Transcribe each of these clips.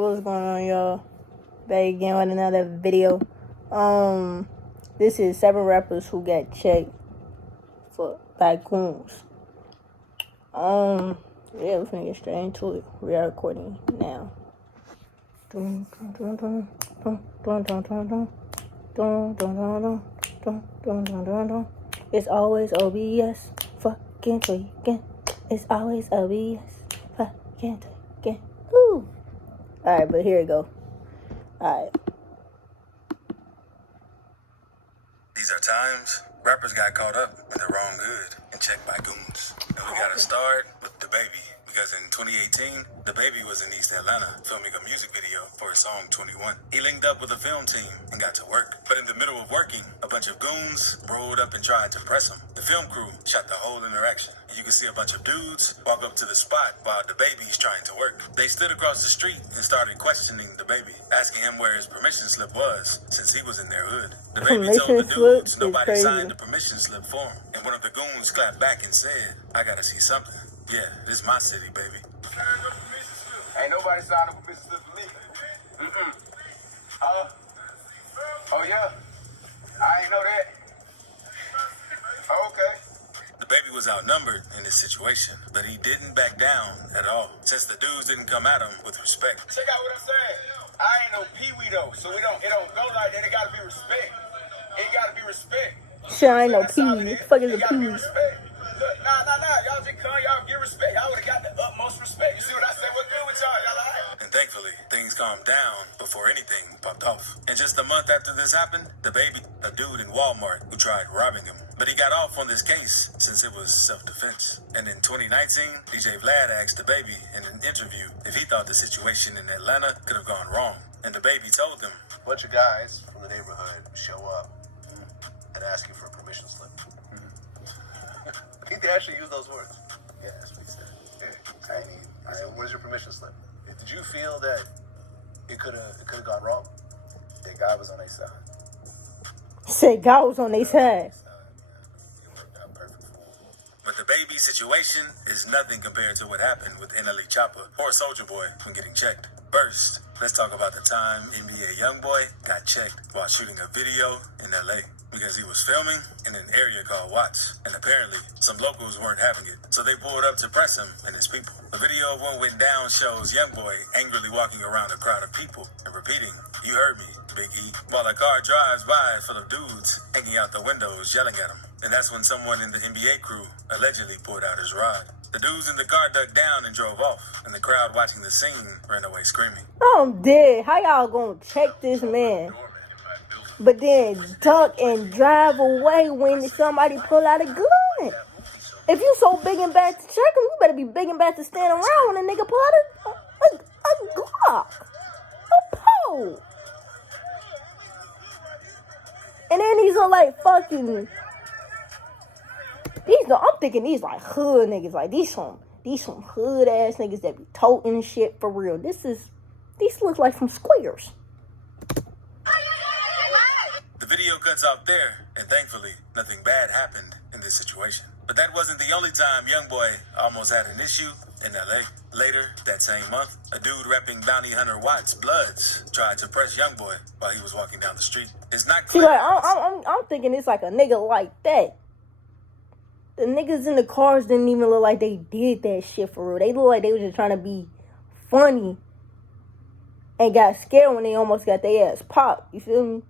What's going on, y'all? Back again with another video. This is 7 rappers who got checked by GOONS. Yeah, we're gonna get straight into it. We are recording now. It's always OBS, fucking tweaking. It's always OBS, fucking tweaking. Ooh. Alright, but here we go. Alright. These are times rappers got caught up in the wrong hood and checked by GOONS. And we gotta start with DaBaby, because in 2018, DaBaby was in East Atlanta filming a music video for his song 21. He linked up with a film team and got to work. But in the middle of working, a bunch of goons rolled up and tried to press him. The film crew shot the whole interaction. And you can see a bunch of dudes walk up to the spot while DaBaby's trying to work. They stood across the street and started questioning DaBaby, asking him where his permission slip was since he was in their hood. DaBaby told the dudes nobody signed the permission slip for him. And one of the goons clapped back and said, "I gotta see something. Yeah, this is my city, baby." Ain't nobody signed a permission slip for me. Oh yeah? I ain't know that. Oh, okay. DaBaby was outnumbered in this situation, but he didn't back down at all, since the dudes didn't come at him with respect. Check out what I'm saying. I ain't no pee-wee though, so it don't go like that. It gotta be respect. It gotta be respect. Shit, I ain't no pee-wee. What the fuck is a pee-wee? Nah. Y'all just come, y'all give respect. Y'all would've got the utmost respect. You see what I said? What's good with y'all? Y'all alright? And thankfully, things calmed down before anything popped off. And just a month after this happened, DaBaby, a dude in Walmart who tried robbing him. But he got off on this case since it was self-defense. And in 2019, DJ Vlad asked DaBaby in an interview if he thought the situation in Atlanta could have gone wrong. And DaBaby told him, "A bunch of guys from the neighborhood show up and ask you for a permission slip." I think they actually use those words. Yeah, that's what he said. I said, "Where's your permission slip?" Did you feel that it could have gone wrong? That guy was on their side. Say God was on their side. But DaBaby situation is nothing compared to what happened with NLE Choppa or Soulja Boy when getting checked. First, let's talk about the time NBA Youngboy got checked while shooting a video in LA because he was filming in an area called Watts, and apparently some locals weren't having it, so they pulled up to press him and his people. The video of what went down shows Youngboy angrily walking around a crowd of people and repeating, "You heard me, Big E," while a car drives by full of dudes hanging out the windows yelling at him. And that's when someone in the NBA crew allegedly pulled out his rod. The dudes in the car ducked down and drove off, and the crowd watching the scene ran away screaming. I'm dead. How y'all gonna check this man, but then duck and drive away when somebody pull out a gun? If you so big and bad to check him, you better be big and bad to stand around when a nigga pull out a Glock, a pole. And then these are like fucking. I'm thinking these like hood niggas, like these some hood ass niggas that be toting shit for real. These look like some squares. The video cuts off there, and thankfully, nothing bad happened in this situation. But that wasn't the only time Youngboy almost had an issue in LA. Later, that same month, a dude repping Bounty Hunter Watts Bloods tried to press Youngboy while he was walking down the street. It's not clear. See, like I'm thinking it's like a nigga like that. The niggas in the cars didn't even look like they did that shit for real. They look like they were just trying to be funny and got scared when they almost got their ass popped. You feel me?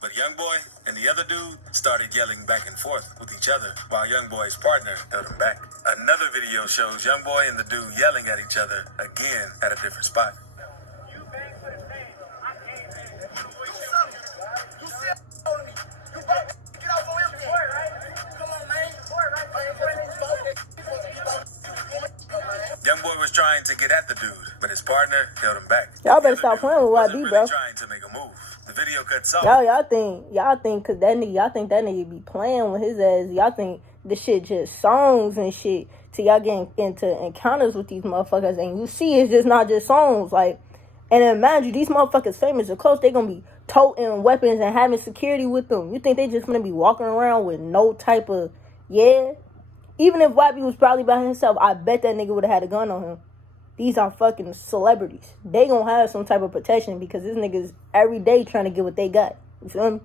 But Youngboy and the other dude started yelling back and forth with each other while Youngboy's partner held him back. Another video shows Youngboy and the dude yelling at each other again at a different spot. Youngboy was trying to get at the dude, but his partner held him back. Y'all better stop playing with YB, bro. Trying to make a move. The video cuts off. Y'all think, cause y'all think that nigga be playing with his ass. Y'all think the shit just songs and shit. Till y'all getting into encounters with these motherfuckers, and you see it's just not just songs. Like, and then mind you, these motherfuckers famous or close, they gonna be toting weapons and having security with them. You think they just gonna be walking around with no type of Even if YB was probably by himself, I bet that nigga would have had a gun on him. these are fucking celebrities. They gonna have some type of protection because this niggas every day trying to get what they got. You feel me?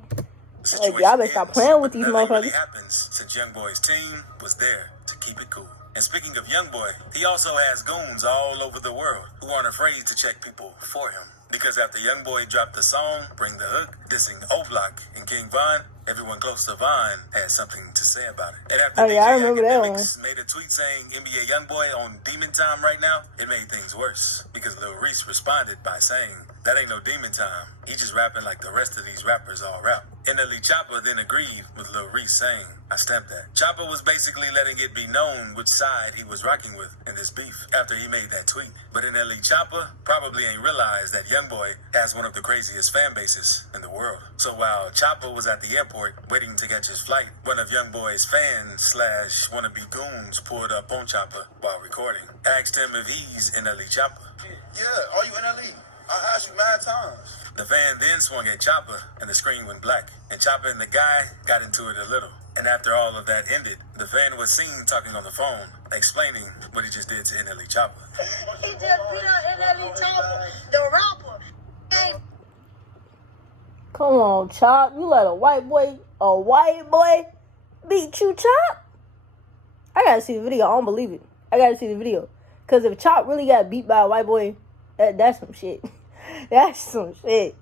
Like, y'all better stop playing with these motherfuckers. Really happens since Youngboy's team was there to keep it cool. And speaking of Youngboy, he also has goons all over the world who aren't afraid to check people for him. Because after Youngboy dropped the song, Bring the Hook, dissing O-Block and King Von, everyone close to Von had something to say about it. And after I remember that one. made a tweet saying NBA Youngboy on Demon Time right now, it made things worse. Because Lil Reese responded by saying, that ain't no demon time. He just rapping like the rest of these rappers all rap. NLE Choppa then agreed with Lil Reese saying, I stamped that. Choppa was basically letting it be known which side he was rocking with in this beef after he made that tweet. But NLE Choppa probably ain't realized that Youngboy has one of the craziest fan bases in the world. So while Choppa was at the airport waiting to catch his flight, one of Youngboy's fans / wannabe goons pulled up on Choppa while recording. Asked him if he's NLE Choppa. Yeah, are you NLE? I asked you mad times. The van then swung at Choppa and the screen went black. And Choppa and the guy got into it a little. And after all of that ended, the fan was seen talking on the phone, explaining what he just did to NLE Choppa. He just beat up NLE Choppa, the rapper. Hey. Come on, Chop. You let a white boy beat you, Chop? I gotta see the video. I don't believe it. I gotta see the video. Because if Chop really got beat by a white boy, that's some shit. That's some shit.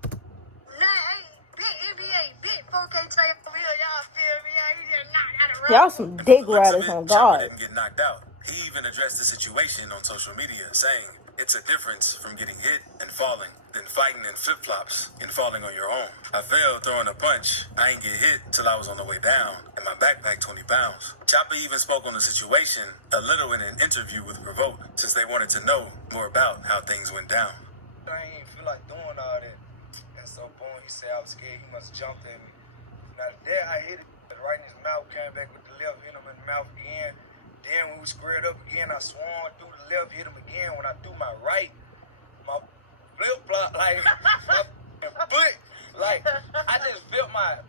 Y'all some dick riders on God. Didn't get knocked out. He even addressed the situation on social media, saying it's a difference from getting hit and falling than fighting in flip-flops and falling on your own. I fell throwing a punch. I ain't get hit till I was on the way down, and my backpack 20 pounds. Choppa even spoke on the situation a little in an interview with Revolt, since they wanted to know more about how things went down. I ain't even feel like doing all that. And so, boom, he said I was scared. He must have jumped at me. Now, there I hit it right in his mouth, came back with the left, hit him in the mouth again. Then when we squared up again, I swung through the left, hit him again. When I threw my right, my flip-flop, like, my foot, like, I just felt my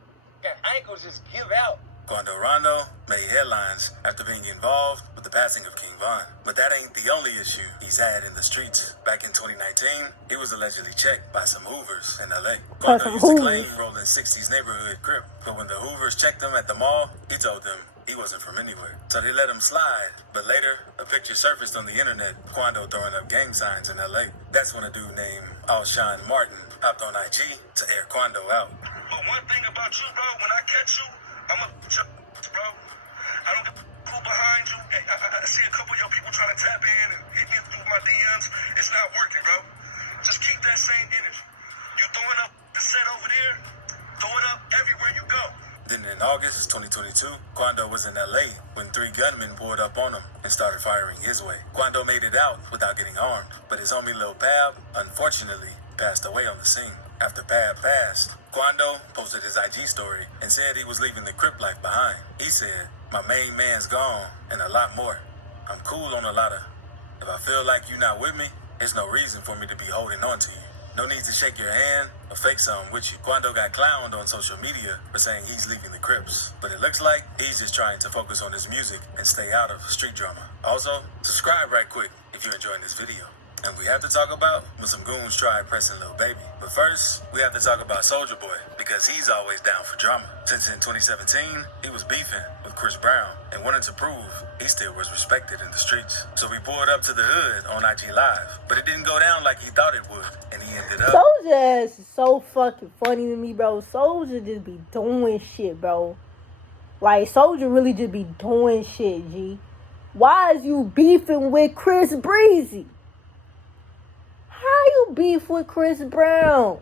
ankles just give out. Quando Rondo made headlines after being involved with the passing of King Von. But that ain't the only issue he's had in the streets. Back in 2019, he was allegedly checked by some Hoovers in LA. Quando used to claim rolling 60s neighborhood crip, but when the Hoovers checked him at the mall, he told them he wasn't from anywhere. So they let him slide, but later, a picture surfaced on the internet, Quando throwing up gang signs in LA. That's when a dude named Alshon Martin hopped on IG to air Quando out. But one thing about you, bro, when I catch you, I'm a bro. I don't get cool behind you. I see a couple of your people trying to tap in and hit me through my DMs. It's not working, bro. Just keep that same energy. You throwing up the set over there, throw it up everywhere you go. Then in August 2022, Quando was in LA when 3 gunmen pulled up on him and started firing his way. Quando made it out without getting harmed, but his homie Lil Pab, unfortunately, passed away on the scene. After Pab passed, Quando posted his IG story and said he was leaving the Crip life behind. He said, my main man's gone and a lot more. I'm cool on a lot of. If I feel like you're not with me, there's no reason for me to be holding on to you. No need to shake your hand or fake something with you. Quando got clowned on social media for saying he's leaving the Crips. But it looks like he's just trying to focus on his music and stay out of street drama. Also, subscribe right quick if you're enjoying this video. And we have to talk about when some goons tried pressing Lil Baby. But first, we have to talk about Soulja Boy, because he's always down for drama. Since in 2017, he was beefing with Chris Brown and wanted to prove he still was respected in the streets. So we pulled up to the hood on IG Live, but it didn't go down like he thought it would, and he ended up... Soulja ass is so fucking funny to me, bro. Soulja just be doing shit, bro. Like, Soulja really just be doing shit, G. Why is you beefing with Chris Breezy? How you beef with Chris Brown?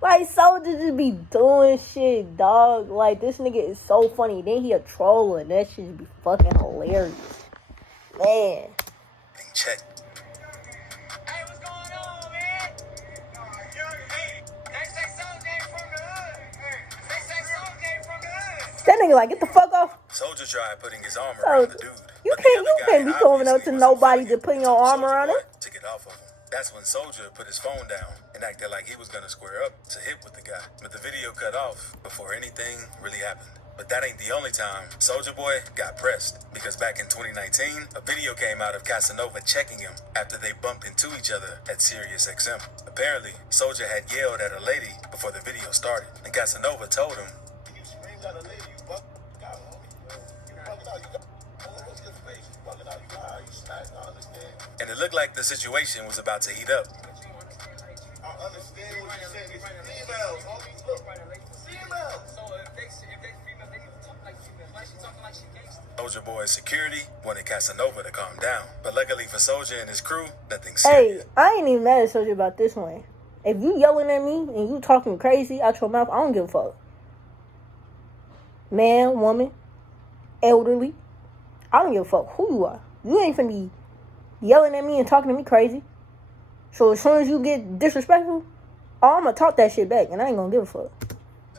Like, Soulja just be doing shit, dog. Like, this nigga is so funny. Then he a troller. That shit be fucking hilarious. Man. Check. Hey, what's going on, man? Hey, they say Soulja ain't from the hood. They say Soulja ain't from the hood. That nigga like, get the fuck off. Soulja tried putting his arm around the dude. You can't be coming up to nobody to put your arm around it. To get off of him. That's when Soulja put his phone down and acted like he was gonna square up to hit with the guy. But the video cut off before anything really happened. But that ain't the only time Soulja Boy got pressed, because back in 2019, a video came out of Casanova checking him after they bumped into each other at Sirius XM. Apparently, Soulja had yelled at a lady before the video started, and Casanova told him, You screamed at a lady, you bugging out, homie. You bugging out, you got what's your face? You bugging out, you high, you smacked, I understand. and it looked like the situation was about to heat up. I understand what you're saying. It's females, homie. Look, females. So if they female, they need to talk like females. Why she talking like she gangster? Soulja Boy's security wanted Casanova to calm down, but luckily for Soulja and his crew, nothing Hey, serious. I ain't even mad at Soulja about this one. If you yelling at me and you talking crazy out your mouth, I don't give a fuck. Man, woman, elderly, I don't give a fuck who you are. You ain't finna be yelling at me and talking to me crazy. So as soon as you get disrespectful, I'm gonna talk that shit back, and I ain't gonna give a fuck.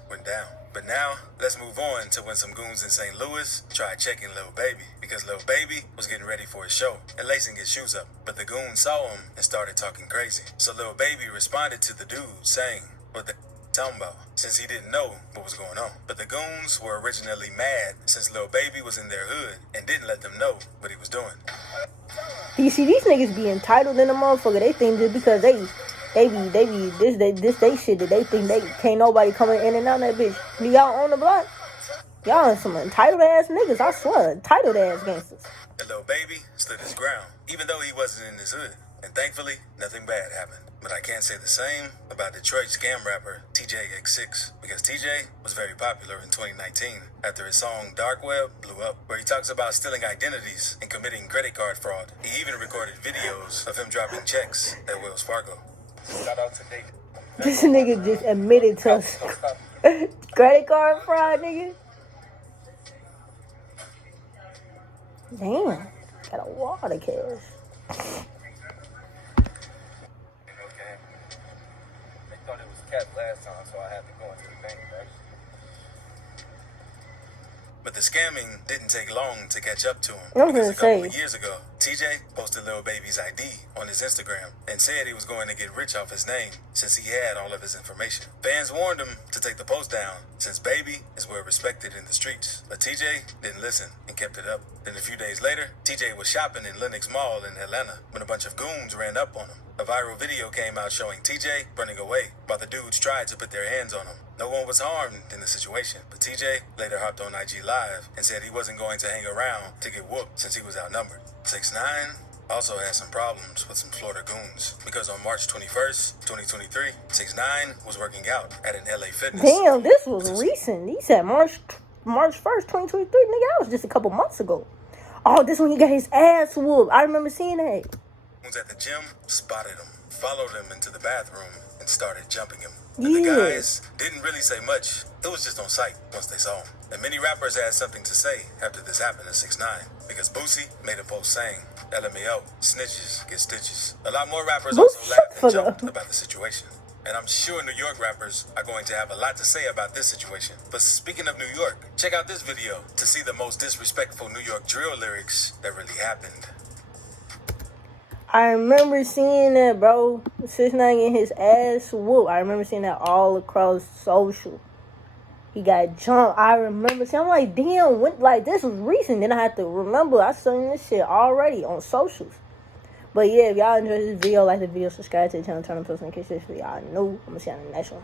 Went down. But now, let's move on to when some goons in St. Louis tried checking Lil Baby, because Lil Baby was getting ready for his show and lacing his shoes up. But the goons saw him and started talking crazy. So Lil Baby responded to the dude saying, what the talking about, since he didn't know what was going on. But the goons were originally mad since Lil Baby was in their hood and didn't let them know what he was doing. You see, these niggas be entitled in the motherfucker. They think just because they be this they shit that they think they can't nobody coming in and out of that bitch. Be y'all on the block? Y'all some entitled ass niggas, I swear, entitled ass gangsters. And Lil Baby stood his ground, even though he wasn't in his hood. And thankfully, nothing bad happened. But I can't say the same about Detroit scam rapper TJ because TJ was very popular in 2019 after his song Dark Web blew up, where he talks about stealing identities and committing credit card fraud. He even recorded videos of him dropping checks at Wells Fargo. Shout out to David. This nigga just admitted to us. Credit card fraud, nigga. Damn, got a lot of cash. They thought it was cat last time, so I had to go into the bank, right? But the scamming didn't take long to catch up to him. I was Because gonna a couple say. of years ago, TJ posted Lil Baby's ID on his Instagram and said he was going to get rich off his name since he had all of his information. Fans warned him to take the post down since Baby is well respected in the streets. But TJ didn't listen and kept it up. Then a few days later, TJ was shopping in Lenox Mall in Atlanta when a bunch of goons ran up on him. A viral video came out showing TJ running away while the dudes tried to put their hands on him. No one was harmed in the situation, but TJ later hopped on IG Live and said he wasn't going to hang around to get whooped since he was outnumbered. 6ix9ine also had some problems with some Florida goons because on March 21st, 2023, 6ix9ine was working out at an LA fitness. Damn, this was recent. He said March 1st, 2023. Nigga, that was just a couple months ago. Oh, this when he got his ass whooped. I remember seeing that. Goons at the gym spotted him, followed him into the bathroom, and started jumping him. And Yeah. the guys didn't really say much. It was just on sight once they saw him. And many rappers had something to say after this happened to 6ix9ine because Boosie made a post saying, LMAO, snitches get stitches. A lot more rappers Boosie, also laughed shut and the fuck joked up. about the situation. And I'm sure New York rappers are going to have a lot to say about this situation. But speaking of New York, check out this video to see the most disrespectful New York drill lyrics that really happened. I remember seeing that, bro. 6ix9ine getting his ass whooped. I remember seeing that all across social. He got jumped. I remember seeing. I'm like, damn, like this was recent. Then I had to remember I seen this shit already on socials. But yeah, if y'all enjoyed this video, like the video, subscribe to the channel, turn on post notifications for y'all new. I'm gonna see you on the next one.